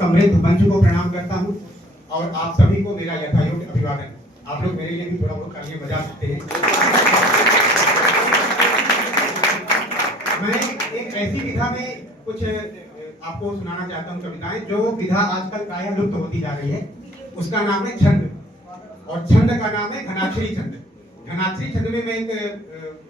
समृद्ध मंच को प्रणाम करता हूं और आप सभी को मेरा यथायोग्य अभिवादन। आप लोग मेरे लिए भी थोड़ा बहुत तालियां बजा सकते हैं। मैं एक ऐसी विधा में कुछ आपको सुनाना चाहता हूं कविताएं, जो विधा आजकल प्रायः लुप्त होती जा रही है। उसका नाम है छंद, और छंद का नाम है घनाक्षरी छंद। घनाक्षरी छंद में मैं एक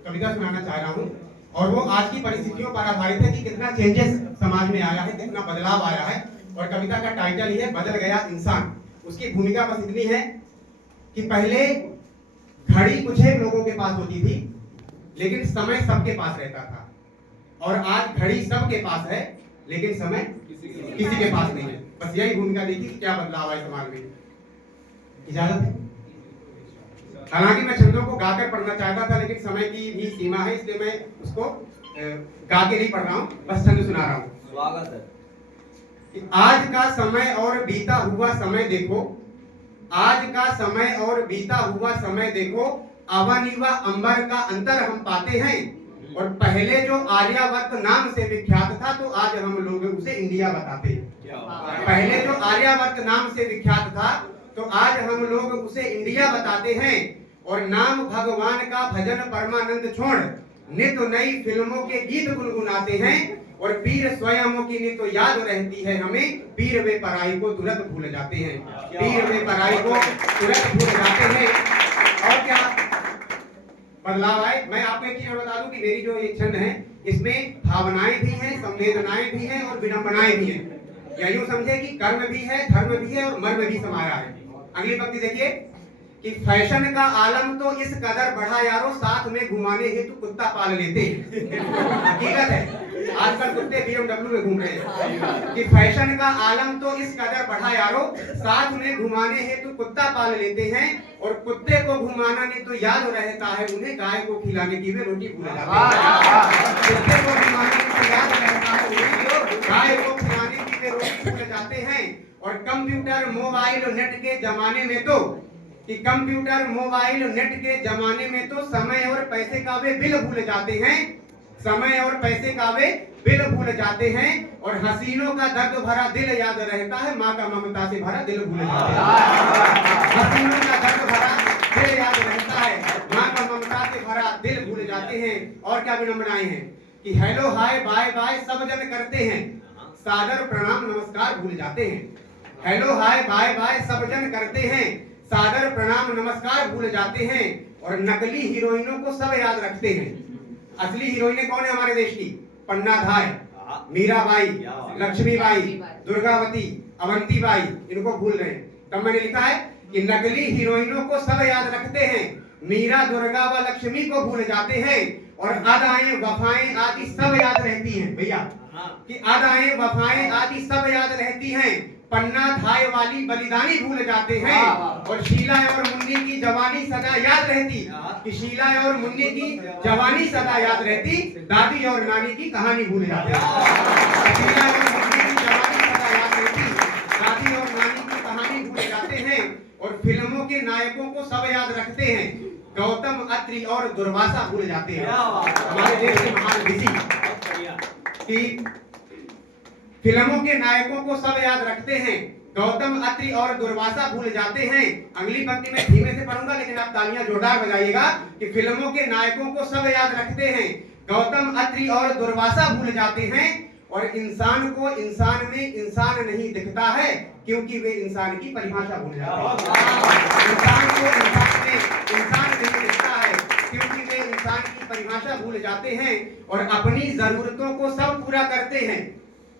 कविता सुनाना चाह रहा हूं, और वो आज की परिस्थितियों पर आधारित है कि कितना चेंजेस समाज में आया है, कितना बदलाव आया है। और कविता का टाइटल ही है बदल गया इंसान। उसकी भूमिका बस इतनी है कि पहले घड़ी कुछ एक लोगों के पास होती थी, लेकिन समय सबके पास रहता था। और आज घड़ी सबके पास है, लेकिन समय किसी के पास नहीं है। बस यही भूमिका देखी कि क्या बदलाव आया समाज में। इजाजत है? हालांकि मैं छंदों को गाकर पढ़ना चाहता था, लेकिन समय की भी सीमा है, इसलिए मैं उसको गा के नहीं पढ़ रहा हूँ, बस छंद सुना रहा हूँ। स्वागत है। आज का समय और बीता हुआ समय देखो, आज का समय और बीता हुआ समय देखो, अवन व अंबर का अंतर हम पाते हैं। और पहले जो आर्यावर्त नाम से विख्यात था, तो आज हम लोग उसे इंडिया बताते हैं। पहले जो आर्यावर्त नाम से विख्यात था, तो आज हम लोग उसे इंडिया बताते हैं। और नाम भगवान का भजन परमानंद छोड़ नित नई फिल्मों के गीत गुनगुनाते हैं। और पीर स्वयं की नित तो याद रहती है हमें, पीर वे पराई को तुरंत भूल जाते हैं। पीर वे पराई को तुरंत भूल जाते हैं। और क्या बदलाव आए? मैं आपको एक चीज और बता दूं कि मेरी जो ये छंद है, इसमें भावनाएं भी हैं, संवेदनाएं भी हैं और विडंबनाएं भी हैं। या यूं समझे कि कर्म भी है, धर्म भी है और मर्म भी समाया है। अगली पंक्ति देखिए कि फैशन का आलम तो इस कदर बढ़ा यारो, साथ में घुमाने हेतु कुत्ता पाल लेते हैं। हकीकत है, आजकल कुत्ते BMW में घूम रहे हैं। कि फैशन का आलम तो इस कदर बढ़ा यारो, साथ में घुमाने हेतु कुत्ता पाल लेते हैं। और कुत्ते को घुमाना नहीं तो याद रहता है उन्हें, गाय को खिलाने की वे रोटी भूल जाते हैं। कुत्ते को घुमाना नहीं तो याद रहता है उन्हें, गाय को खिलाने की वे रोटी भूल जाते हैं। और कंप्यूटर मोबाइल नेट के जमाने में तो, कि कंप्यूटर मोबाइल नेट के जमाने में तो समय और पैसे का वे बिल भूल जाते हैं। समय और पैसे का वे बिल भूल जाते हैं। और हसीनों का दर्द भरा दिल याद रहता है, माँ का ममता से भरा दिल भूल जाते हैं। हसीनों का दर्द भरा दिल याद रहता है, माँ का ममता से भरा दिल भूल जाते हैं। और क्या विडंबनाएं हैं कि हेलो हाय बाय बाय सब जन करते हैं, सादर प्रणाम नमस्कार भूल जाते हैं। हेलो हाय बाय बाय सब जन करते हैं, सादर प्रणाम नमस्कार भूल जाते हैं। और नकली हीरोइनों को सब याद रखते हैं। असली हीरोइनें कौन है हमारे देश की? पन्नाधाय, मीराबाई, लक्ष्मीबाई, दुर्गावती, अवंतीबाई, इनको भूल रहे हैं। तब मैंने लिखा है कि नकली हीरोइनों को सब याद रखते हैं, मीरा, दुर्गा व लक्ष्मी को भूल जाते हैं। और अदाएं वफाएं आदि सब याद रहती हैं भैया, कि अदाएं वफाएं आदि सब याद रहती हैं। पन्ना धाय वाली बलिदानी भूल जाते हैं। और शीला और मुन्नी की जवानी सदा याद रहती, कि शीला और मुन्नी की जवानी सदा याद रहती, दादी और नानी की कहानी भूल जाते हैं। शीला और मुन्नी की जवानी सदा याद रहती, दादी और नानी की कहानी भूल जाते हैं। और फिल्मों के नायकों को सब याद रखते हैं, गौतम, अत्रि और दुर्वासा भूल जाते हैं। हमारे देश के महान ऋषि कि फिल्मों के नायकों को सब याद रखते हैं, गौतम, अत्रि और दुर्वासा भूल जाते हैं। अगली पंक्ति में धीमे से पढ़ूंगा, लेकिन आप तालियां जोरदार बजाइएगा। कि फिल्मों के नायकों को सब याद रखते हैं, गौतम, अत्रि और दुर्वासा भूल जाते हैं। और इंसान को इंसान में इंसान नहीं दिखता है, क्योंकि वे इंसान की परिभाषा भूल जाते हैं। इंसान को इंसान में इंसान नहीं दिखता है, क्योंकि वे इंसान की परिभाषा भूल जाते हैं। और अपनी जरूरतों को सब पूरा करते हैं,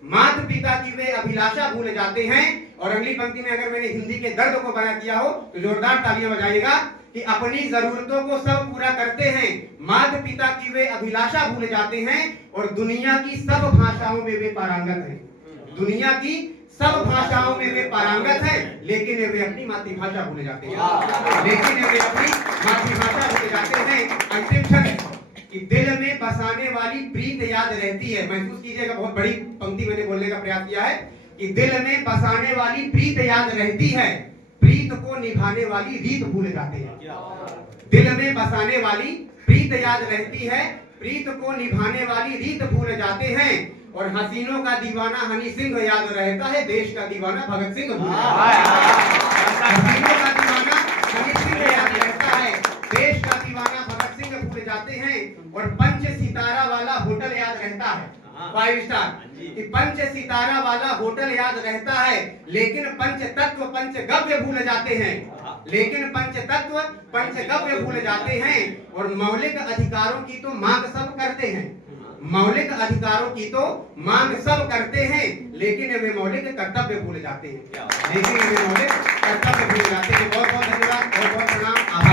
माता पिता की वे अभिलाषा भूल जाते हैं। और अगली पंक्ति में अगर मैंने हिंदी के दर्द को बयां किया हो तो जोरदार तालियां बजाइएगा। कि अपनी जरूरतों को सब पूरा करते हैं, माता पिता की वे अभिलाषा भूल जाते हैं। और दुनिया की सब भाषाओं में वे पारंगत हैं, दुनिया की सब भाषाओं में वे पारंगत हैं, लेकिन वे अपनी मातृभाषा भूल जाते हैं। लेकिन वे अपनी मातृभाषा भूल जाते हैं। अंतिम क्षण कि दिल में बसाने वाली प्रीत याद रहती है। महसूस कीजिएगा, बहुत बड़ी पंक्ति मैंने बोलने का प्रयास किया है कि दिल में बसाने वाली प्रीत याद रहती है, प्रीत को निभाने वाली रीत भूल जाते हैं। दिल में बसाने वाली प्रीत याद रहती है, प्रीत को निभाने वाली रीत भूल जाते हैं। और हसीनों का दीवाना हनी सिंह याद रहता है, देश का दीवाना भगत सिंह भूल जाता है। हसीनों का दीवाना हनी सिंह याद रहता है, देश का दीवाना भगत सिंह भूल जाते हैं। और पंच सितारा वाला होटल याद रहता है, 5 स्टार, कि पंच सितारा वाला होटल याद रहता है, लेकिन पंच तत्व पंच गव्य भूल जाते हैं। लेकिन पंच तत्व पंच गव्य भूल जाते हैं। और मौलिक अधिकारों की तो मांग सब करते हैं, मौलिक अधिकारों की तो मांग सब करते हैं, लेकिन वे मौलिक कर्तव्य भूल जाते हैं। लेकिन वे मौलिक कर्तव्य भूल जाते हैं। बहुत बहुत धन्यवाद, बहुत बहुत प्रणाम, आभार।